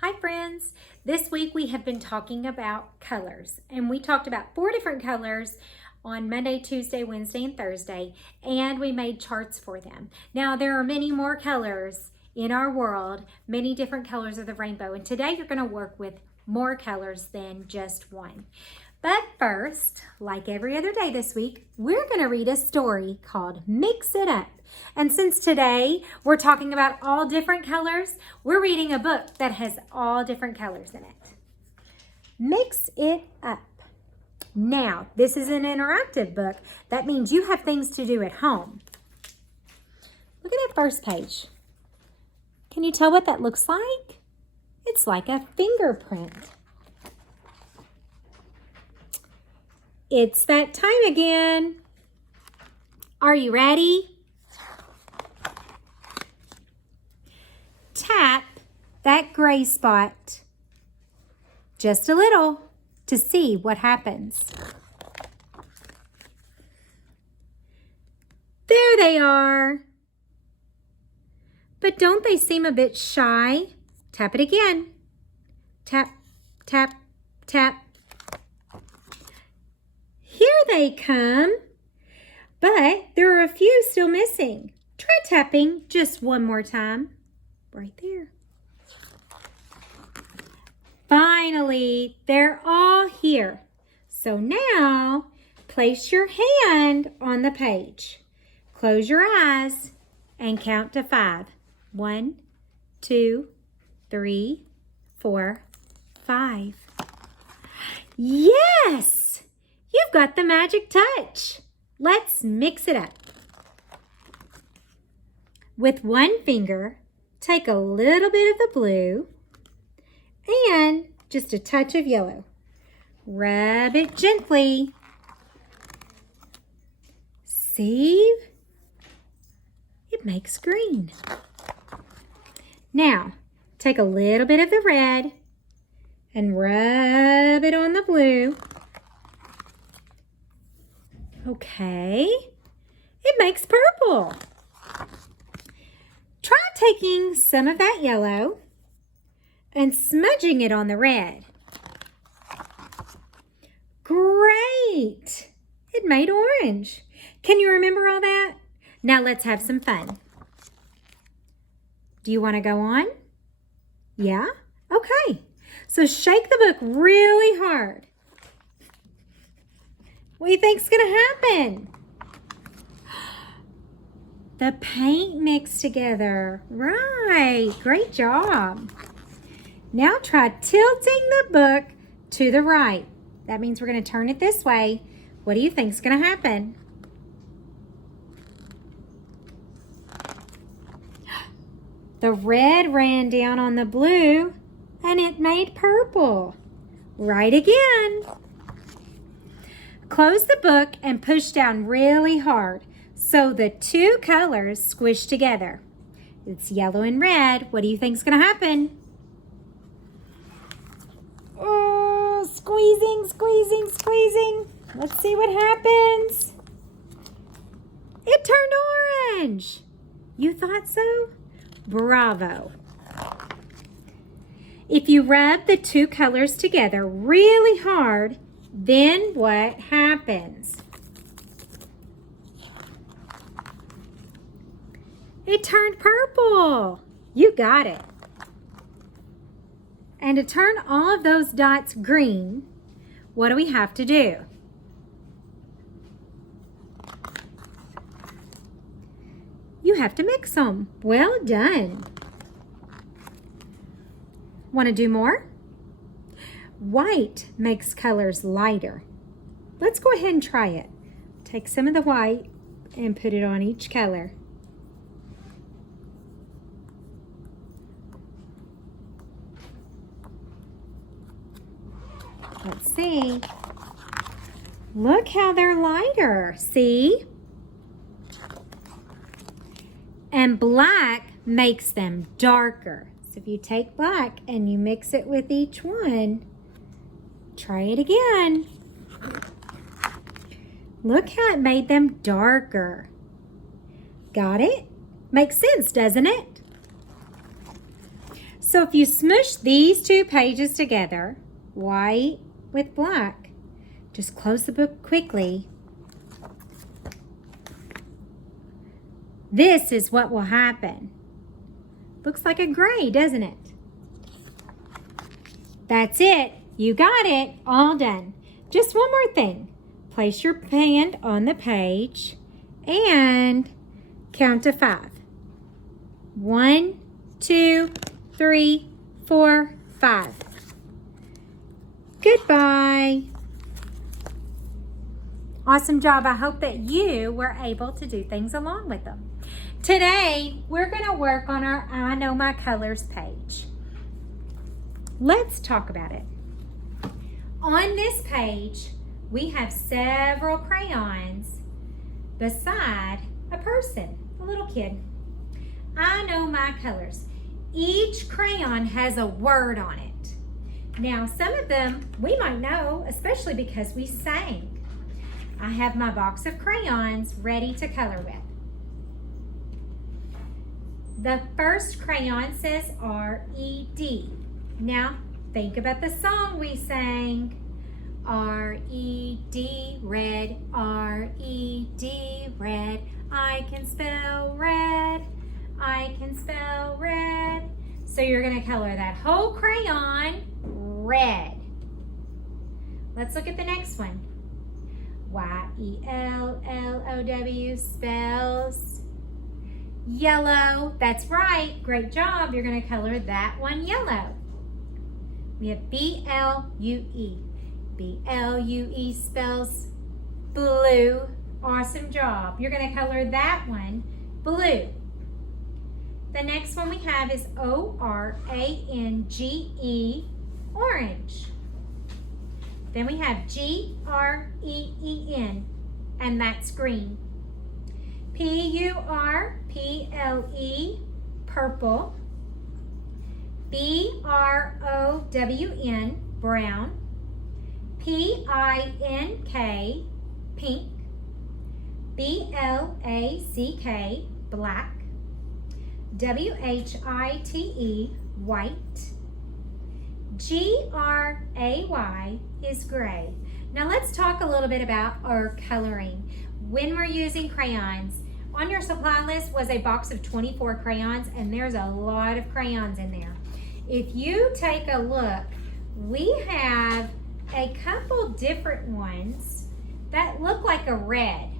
Hi friends, this week we have been talking about colors, and we talked about 4 different colors on Monday, Tuesday, Wednesday, and Thursday, and we made charts for them. Now there are many more colors in our world, many different colors of the rainbow, and today you're going to work with more colors than just one. But first, like every other day this week, we're going to read a story called Mix It Up. And since today we're talking about all different colors, we're reading a book that has all different colors in it. Mix It Up. Now, this is an interactive book. That means you have things to do at home. Look at that first page. Can you tell what that looks like? It's like a fingerprint. It's that time again. Are you ready? Tap that gray spot just a little to see what happens. There they are. But don't they seem a bit shy? Tap it again. Tap, tap, tap. Here they come. But there are a few still missing. Try tapping just one more time. Right there. Finally, they're all here. So now, place your hand on the page. Close your eyes and count to 5. 1, 2, 3, 4, 5. Yes! You've got the magic touch. Let's mix it up. With one finger, take a little bit of the blue and just a touch of yellow. Rub it gently. See? It makes green. Now, take a little bit of the red and rub it on the blue. Okay, it makes purple. Try taking some of that yellow and smudging it on the red. Great! It made orange. Can you remember all that? Now let's have some fun. Do you want to go on? Yeah? Okay. So shake the book really hard. What do you think's going to happen? The paint mixed together. Right. Great job. Now try tilting the book to the right. That means we're going to turn it this way. What do you think's going to happen? The red ran down on the blue and it made purple. Right again. Close the book and push down really hard so the two colors squish together. It's yellow and red. What do you think's going to happen? Oh, squeezing, squeezing, squeezing. Let's see what happens. It turned orange. You thought so? Bravo. If you rub the two colors together really hard, then what happens? It turned purple. You got it. And to turn all of those dots green, what do we have to do? You have to mix them. Well done. Want to do more? White makes colors lighter. Let's go ahead and try it. Take some of the white and put it on each color. Let's see. Look how they're lighter. See? And black makes them darker. So if you take black and you mix it with each one, try it again. Look how it made them darker. Got it? Makes sense, doesn't it? So if you smush these two pages together, white with black, just close the book quickly. This is what will happen. Looks like a gray, doesn't it? That's it. You got it. All done. Just one more thing. Place your hand on the page and count to 5. 1, 2, 3, 4, 5. Goodbye. Awesome job. I hope that you were able to do things along with them. Today, we're going to work on our I Know My Colors page. Let's talk about it. On this page, we have several crayons beside a person, a little kid. I know my colors. Each crayon has a word on it. Now, some of them we might know, especially because we sang. I have my box of crayons ready to color with. The first crayon says R-E-D. Now, think about the song we sang. R-E-D, red, R-E-D, red. I can spell red, I can spell red. So you're gonna color that whole crayon red. Let's look at the next one. Y-E-L-L-O-W spells yellow. That's right, great job. You're gonna color that one yellow. We have B-L-U-E. B-L-U-E spells blue. Awesome job. You're gonna color that one blue. The next one we have is O-R-A-N-G-E, orange. Then we have G-R-E-E-N, and that's green. P-U-R-P-L-E, purple. B-R-O-W-N, brown. P-I-N-K, pink. B-L-A-C-K, black. W-H-I-T-E, white. G-R-A-Y is gray. Now let's talk a little bit about our coloring. When we're using crayons, on your supply list was a box of 24 crayons, and there's a lot of crayons in there. If you take a look, we have a couple different ones that look like a red.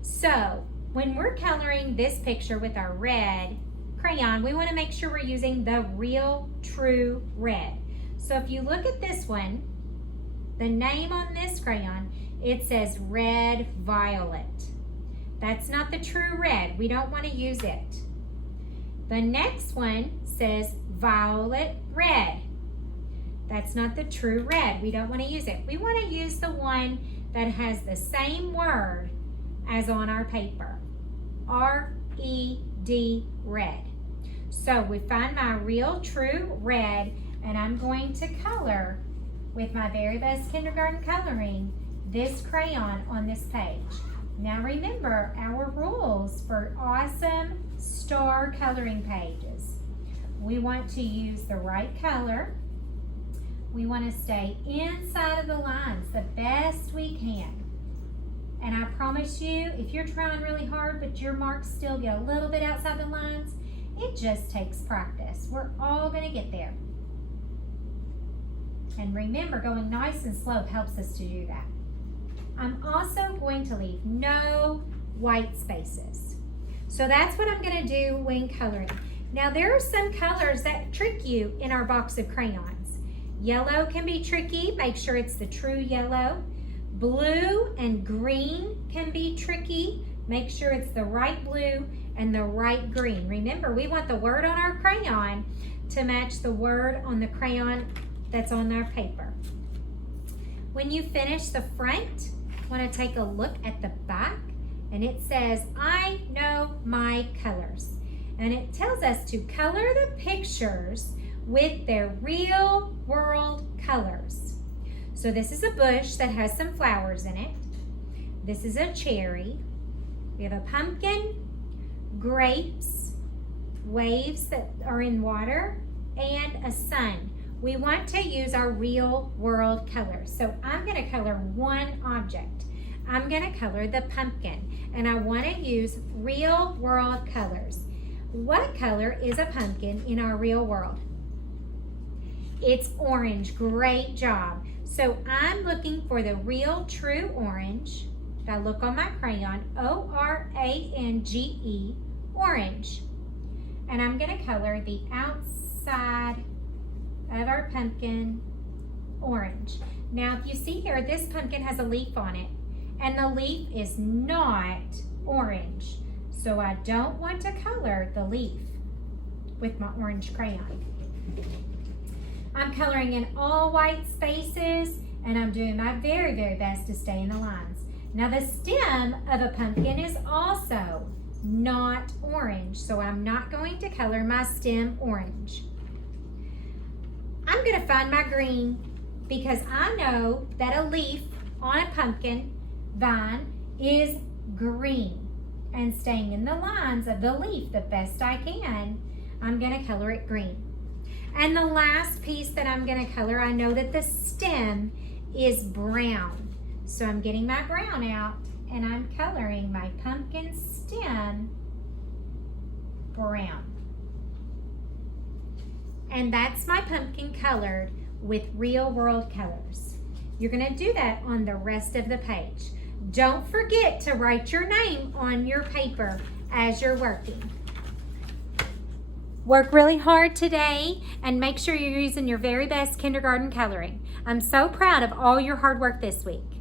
So when we're coloring this picture with our red crayon, we want to make sure we're using the real true red. So if you look at this one, the name on this crayon, it says red violet. That's not the true red. We don't want to use it. The next one says violet red. That's not the true red. We don't want to use it. We want to use the one that has the same word as on our paper. R-E-D, red. So we find my real true red, and I'm going to color with my Very Best Kindergarten Coloring this crayon on this page. Now remember our rules for awesome star coloring pages. We want to use the right color. We want to stay inside of the lines the best we can. And I promise you, if you're trying really hard but your marks still get a little bit outside the lines, it just takes practice. We're all going to get there. And remember, going nice and slow helps us to do that. I'm also going to leave no white spaces. So that's what I'm going to do when coloring. Now there are some colors that trick you in our box of crayons. Yellow can be tricky. Make sure it's the true yellow. Blue and green can be tricky. Make sure it's the right blue and the right green. Remember, we want the word on our crayon to match the word on the crayon that's on our paper. When you finish the front, want to take a look at the back, and it says, I know my colors. And it tells us to color the pictures with their real world colors. So this is a bush that has some flowers in it. This is a cherry. We have a pumpkin, grapes, waves that are in water, and a sun. We want to use our real world colors. So I'm going to color one object. I'm going to color the pumpkin, and I want to use real world colors. What color is a pumpkin in our real world? It's orange. Great job. So I'm looking for the real true orange. If I look on my crayon, O-R-A-N-G-E, orange. And I'm going to color the outside of our pumpkin orange. Now, if you see here, this pumpkin has a leaf on it, and the leaf is not orange. So I don't want to color the leaf with my orange crayon. I'm coloring in all white spaces, and I'm doing my very, very best to stay in the lines. Now, the stem of a pumpkin is also not orange, so I'm not going to color my stem orange. I'm going to find my green because I know that a leaf on a pumpkin vine is green. And staying in the lines of the leaf the best I can, I'm going to color it green. And the last piece that I'm going to color, I know that the stem is brown. So I'm getting my brown out and I'm coloring my pumpkin stem brown. And that's my pumpkin colored with real world colors. You're going to do that on the rest of the page. Don't forget to write your name on your paper as you're working. Work really hard today and make sure you're using your very best kindergarten coloring. I'm so proud of all your hard work this week.